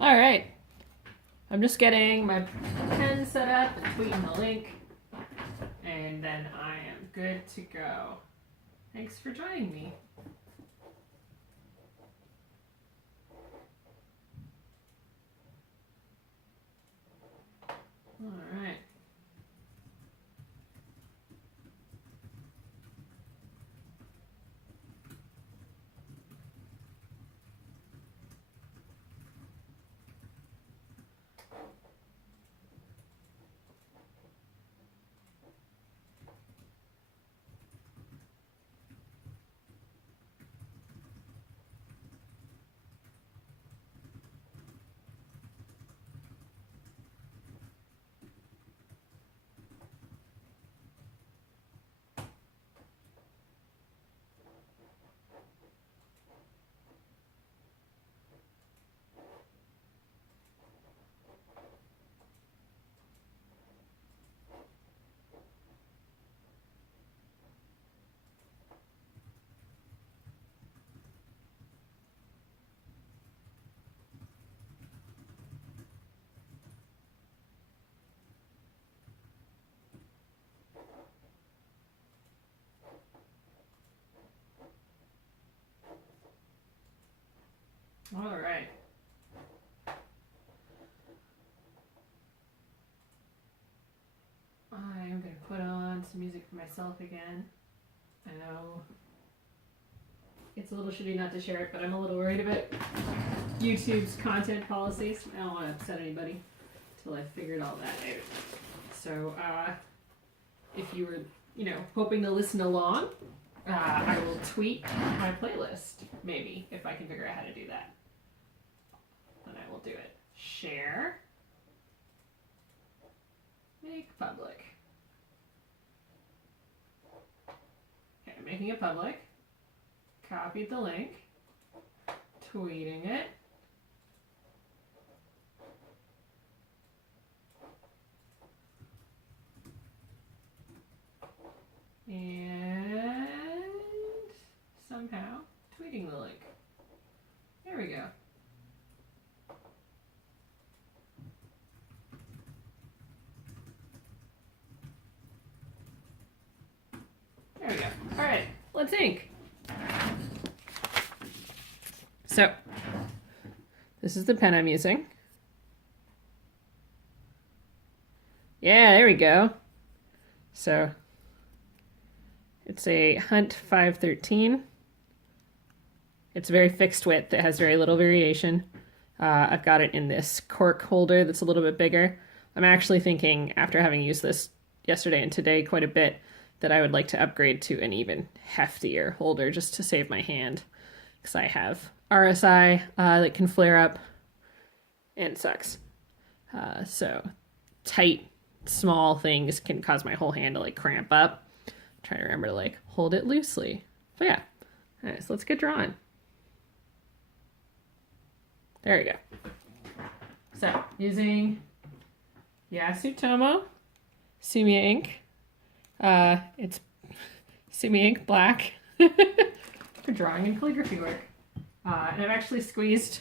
All right. I'm just getting my pen set up and tweeting the link, and then I am good to go. Thanks for joining me. All right. All right. I'm going to put on some music for myself again. I know it's a little shitty not to share it, but I'm a little worried about YouTube's content policies. I don't want to upset anybody until I figured all that out. So, if you were, hoping to listen along, I will tweet my playlist, maybe, if I can figure out how to do that. Then I will do it. Share. Make public. Okay, I'm making it public. Copied the link. Tweeting it. And somehow tweeting the link. There we go. There we go. All right, let's ink. So, this is the pen I'm using. Yeah, there we go. So, it's a Hunt 513. It's a very fixed width. It has very little variation. I've got it in this cork holder that's a little bit bigger. I'm actually thinking, after having used this yesterday and today quite a bit, that I would like to upgrade to an even heftier holder just to save my hand, because I have RSI that can flare up and sucks. So tight, small things can cause my whole hand to cramp up. I'm trying to remember to hold it loosely. But yeah, all right, so let's get drawing. There we go. So using Yasutomo Sumia ink. It's Sumi ink black for drawing and calligraphy work. And I've actually squeezed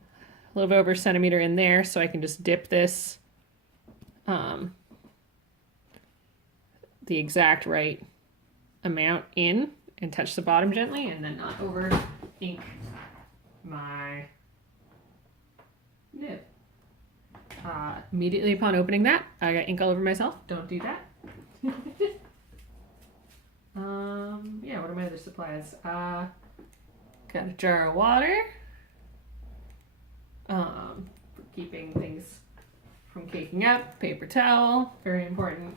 a little bit over a centimeter in there so I can just dip this the exact right amount in and touch the bottom gently and then not over ink my nib. Immediately upon opening that, I got ink all over myself. Don't do that. Yeah, what are my other supplies? Got a jar of water. For keeping things from caking up. Paper towel, very important.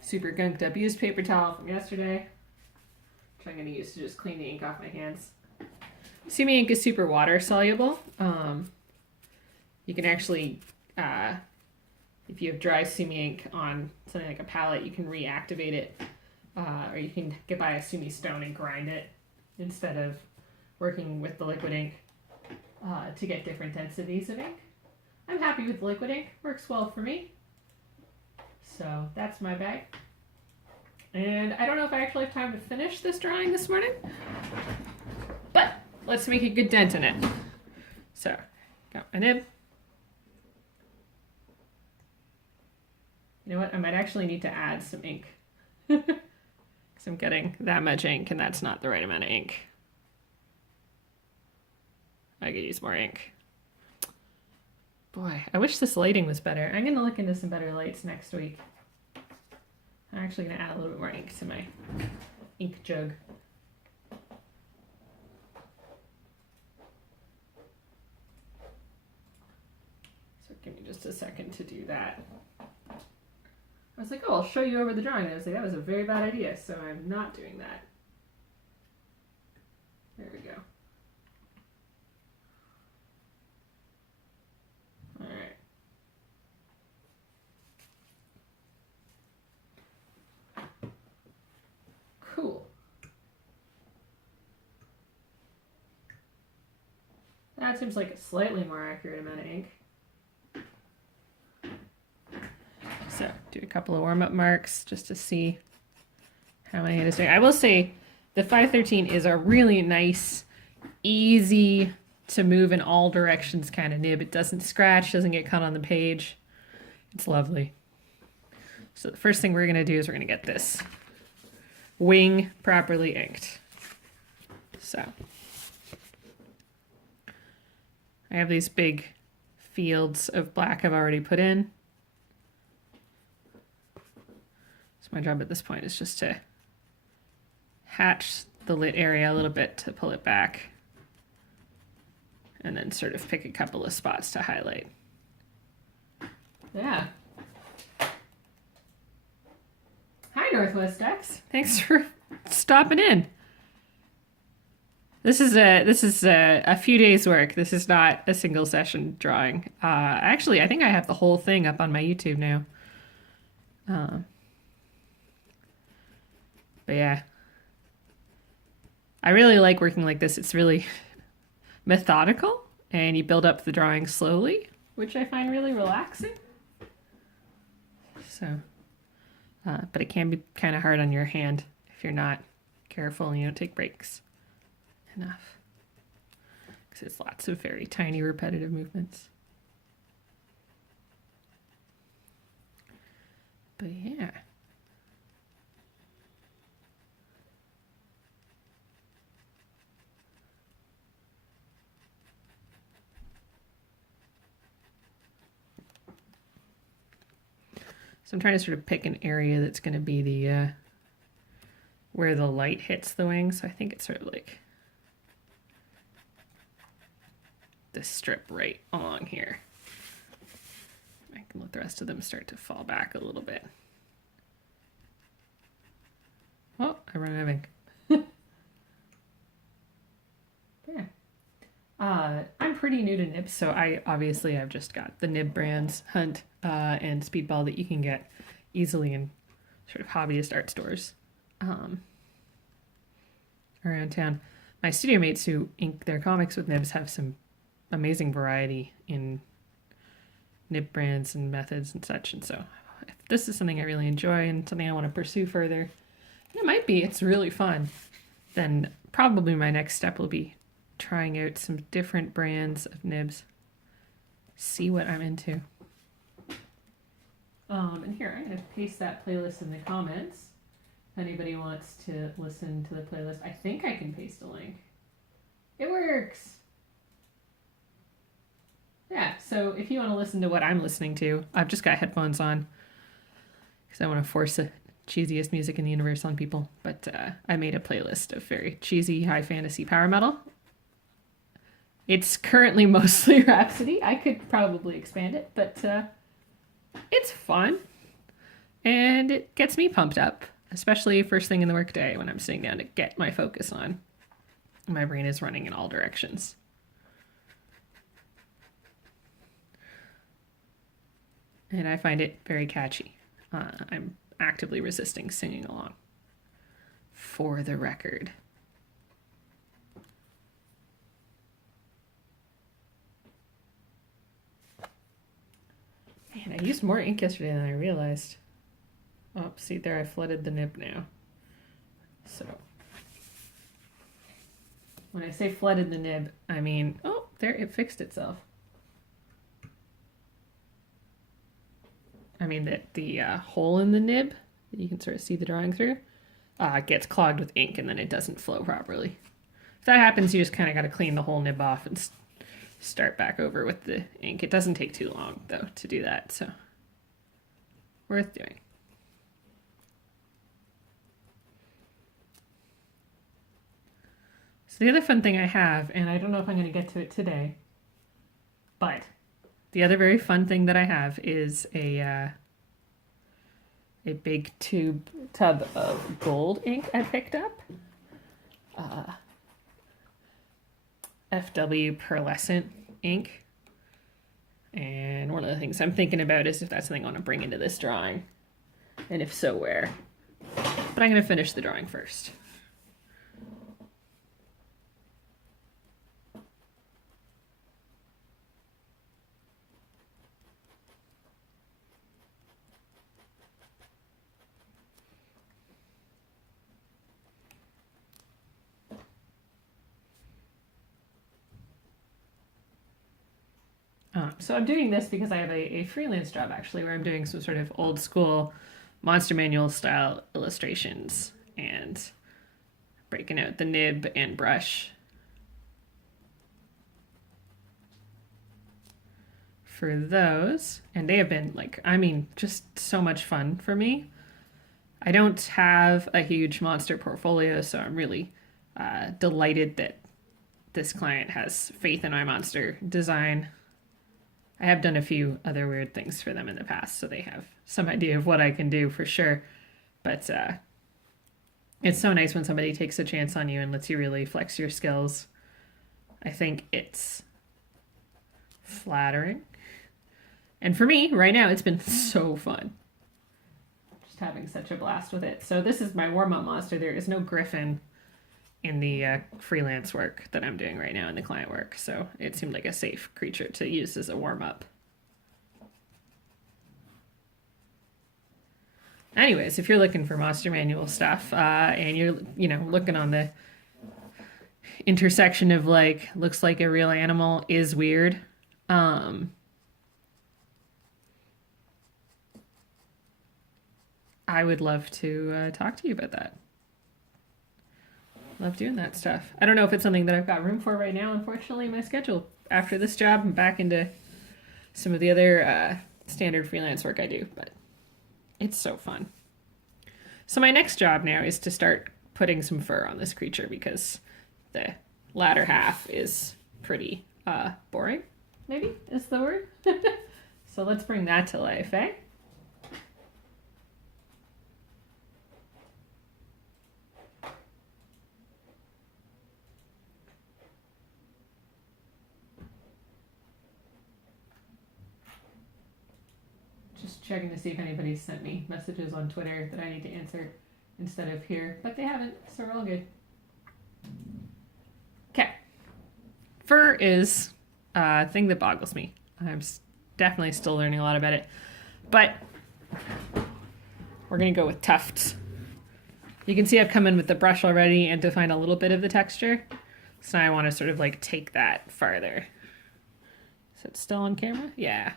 Super gunked up used paper towel from yesterday, which I'm going to use to just clean the ink off my hands. Sumi ink is super water soluble. You can actually, if you have dry Sumi ink on something like a palette, you can reactivate it, or you can buy a Sumi stone and grind it instead of working with the liquid ink to get different densities of ink. I'm happy with the liquid ink, works well for me. So that's my bag. And I don't know if I actually have time to finish this drawing this morning, but let's make a good dent in it. So Got my nib. You know what? I might actually need to add some ink. Because I'm getting that much ink and that's not the right amount of ink. I could use more ink. Boy, I wish this lighting was better. I'm going to look into some better lights next week. I'm actually going to add a little bit more ink to my ink jug. So give me just a second to do that. I was like, oh, I'll show you over the drawing. I was like, that was a very bad idea, so I'm not doing that. There we go. All right. Cool. That seems like a slightly more accurate amount of ink. So do a couple of warm-up marks just to see how my hand is doing. I will say the 513 is a really nice, easy to move in all directions kind of nib. It doesn't scratch, doesn't get cut on the page. It's lovely. So the first thing we're going to do is we're going to get this wing properly inked. So I have these big fields of black I've already put in. So my job at this point is just to hatch the lit area a little bit to pull it back. And then sort of pick a couple of spots to highlight. Yeah. Hi, Northwest X. Thanks for stopping in. This is a few days work. This is not a single session drawing. Actually, I think I have the whole thing up on my YouTube now. But yeah, I really like working like this. It's really methodical and you build up the drawing slowly, which I find really relaxing. So, but it can be kind of hard on your hand if you're not careful and you don't take breaks enough. Because it's lots of very tiny repetitive movements. But yeah. So I'm trying to sort of pick an area that's going to be the where the light hits the wing. So I think it's sort of like this strip right along here. I can let the rest of them start to fall back a little bit. Oh, I ran out of ink. Yeah. I'm pretty new to nibs, so I've just got the nib brands, Hunt and Speedball, that you can get easily in sort of hobbyist art stores around town. My studio mates who ink their comics with nibs have some amazing variety in nib brands and methods and such, and so if this is something I really enjoy and something I want to pursue further, and it might be, it's really fun, then probably my next step will be trying out some different brands of nibs, see what I'm into. And here, I'm going to paste that playlist in the comments. If anybody wants to listen to the playlist, I think I can paste a link. It works! Yeah, so if you want to listen to what I'm listening to, I've just got headphones on because I want to force the cheesiest music in the universe on people. But I made a playlist of very cheesy, high fantasy power metal. It's currently mostly Rhapsody. I could probably expand it, but it's fun. And it gets me pumped up, especially first thing in the workday when I'm sitting down to get my focus on. My brain is running in all directions. And I find it very catchy. I'm actively resisting singing along, for the record. Man, I used more ink yesterday than I realized. Oh, see there, I flooded the nib now. So, when I say flooded the nib, I mean, oh, there, it fixed itself. the hole in the nib that you can sort of see the drawing through gets clogged with ink and then it doesn't flow properly. If that happens, you just kind of got to clean the whole nib off and start back over with the ink. It doesn't take too long though to do that, so worth doing. So the other fun thing I have, and I don't know if I'm going to get to it today, but the other very fun thing that I have is a big tub of gold ink I picked up. FW pearlescent ink. And one of the things I'm thinking about is if that's something I want to bring into this drawing. And if so, where. But I'm going to finish the drawing first. So I'm doing this because I have a freelance job actually where I'm doing some sort of old school Monster Manual style illustrations and breaking out the nib and brush for those. And they have been just so much fun for me. I don't have a huge monster portfolio, so I'm really delighted that this client has faith in my monster design. I have done a few other weird things for them in the past, so they have some idea of what I can do for sure. But it's so nice when somebody takes a chance on you and lets you really flex your skills. I think it's flattering. And for me, right now, it's been so fun. Just having such a blast with it. So this is my warm-up monster. There is no Gryphon in the freelance work that I'm doing right now in the client work, so it seemed like a safe creature to use as a warm-up. Anyways, if you're looking for Monster Manual stuff and you're looking on the intersection of looks like a real animal is weird, I would love to talk to you about that. Love doing that stuff. I don't know if it's something that I've got room for right now, unfortunately, in my schedule. After this job, I'm back into some of the other standard freelance work I do, but it's so fun. So my next job now is to start putting some fur on this creature because the latter half is pretty boring, maybe is the word. So let's bring that to life, eh? Checking to see if anybody's sent me messages on Twitter that I need to answer instead of here, but they haven't, so we're all good. Okay. Fur is a thing that boggles me. I'm definitely still learning a lot about it, but we're gonna go with tufts. You can see I've come in with the brush already and defined a little bit of the texture, so now I want to sort of take that farther. Is it still on camera? Yeah.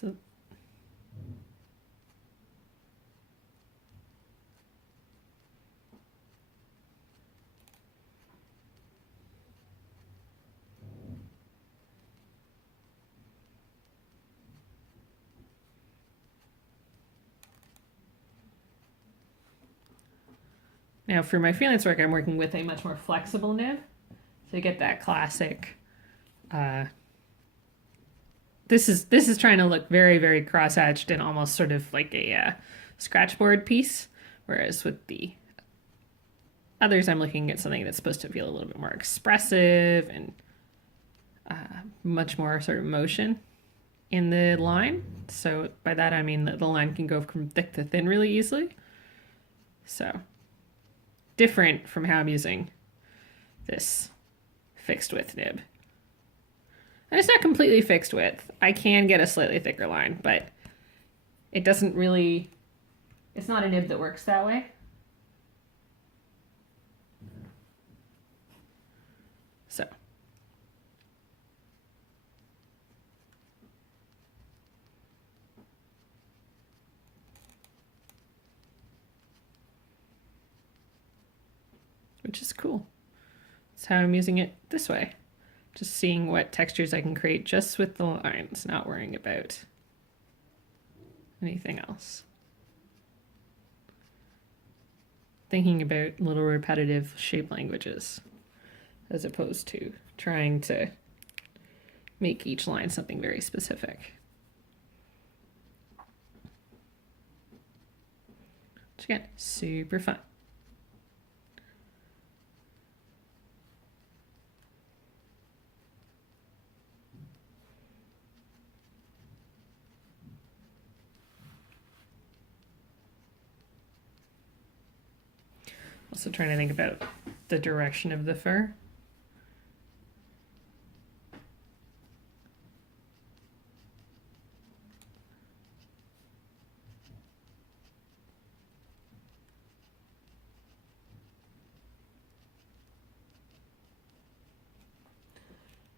So now for my freelance work, I'm working with a much more flexible nib. So you get that classic This is trying to look very, very cross-hatched and almost sort of like a scratchboard piece, whereas with the others, I'm looking at something that's supposed to feel a little bit more expressive and much more sort of motion in the line. So by that I mean that the line can go from thick to thin really easily. So different from how I'm using this fixed width nib. And it's not completely fixed width. I can get a slightly thicker line, but it doesn't really, it's not a nib that works that way. which is cool. That's how I'm using it this way. Just seeing what textures I can create just with the lines, not worrying about anything else. Thinking about little repetitive shape languages as opposed to trying to make each line something very specific. Which again, super fun. Also trying to think about the direction of the fur.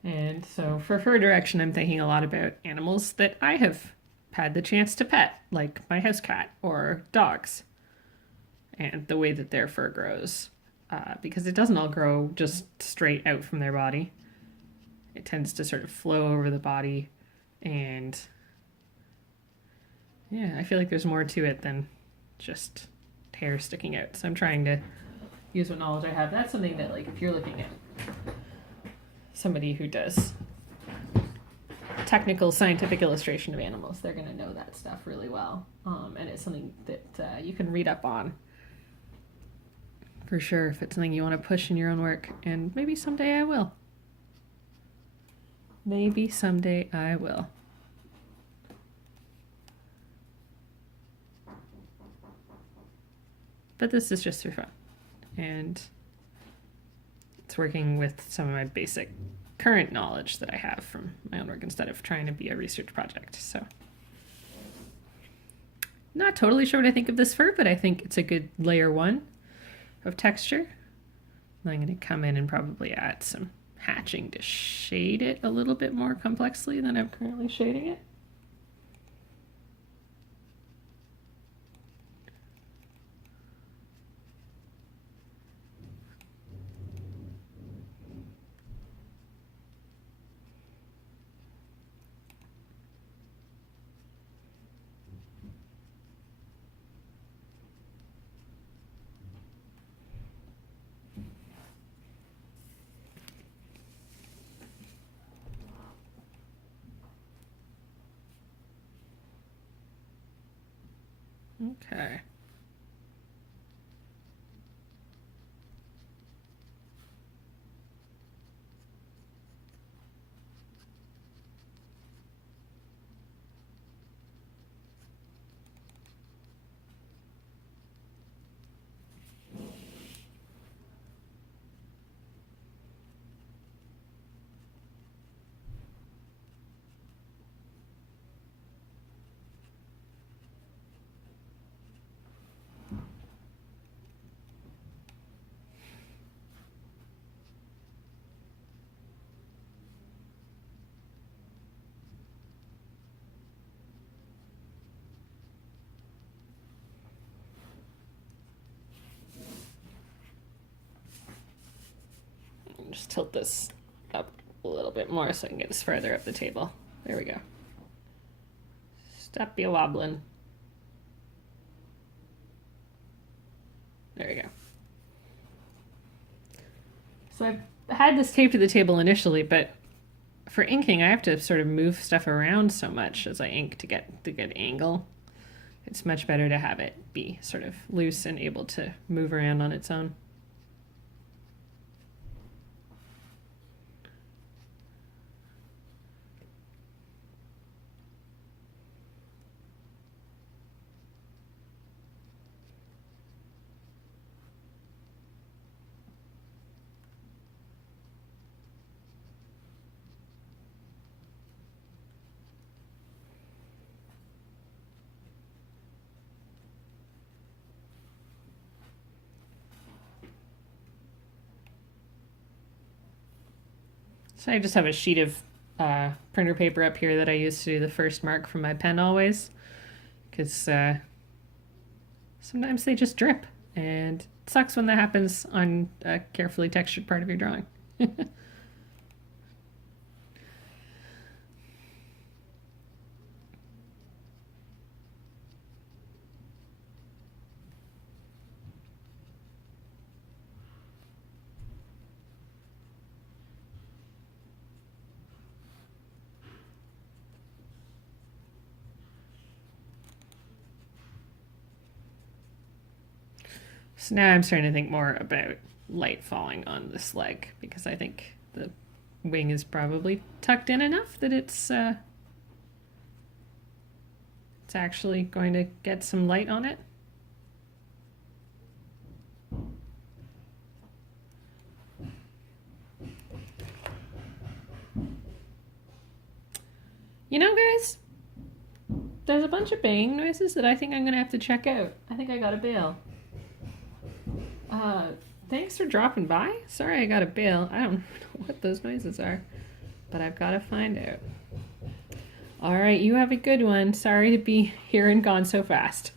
And so for fur direction, I'm thinking a lot about animals that I have had the chance to pet, like my house cat or dogs, and the way that their fur grows. Because it doesn't all grow just straight out from their body. It tends to sort of flow over the body, and yeah, I feel like there's more to it than just hair sticking out. So I'm trying to use what knowledge I have. That's something that, like, if you're looking at somebody who does technical scientific illustration of animals, they're going to know that stuff really well. And it's something that you can read up on for sure if it's something you want to push in your own work. And maybe someday I will. Maybe someday I will. But this is just for fun. And it's working with some of my basic current knowledge that I have from my own work instead of trying to be a research project. So not totally sure what I think of this fur, but I think it's a good layer 1 of texture. I'm going to come in and probably add some hatching to shade it a little bit more complexly than I'm currently shading it. Okay. Just tilt this up a little bit more so I can get this further up the table. There we go. Stop you wobbling. There we go. So I've had this taped to the table initially, but for inking, I have to sort of move stuff around so much as I ink to get the good angle. It's much better to have it be sort of loose and able to move around on its own. So I just have a sheet of printer paper up here that I use to do the first mark from my pen always, because sometimes they just drip and sucks when that happens on a carefully textured part of your drawing. So now I'm starting to think more about light falling on this leg because I think the wing is probably tucked in enough that it's actually going to get some light on it. You know, guys, there's a bunch of banging noises that I think I'm gonna have to check out. I think I gotta bail. Thanks for dropping by. Sorry I gotta bail. I don't know what those noises are, but I've gotta find out. All right, you have a good one. Sorry to be here and gone so fast.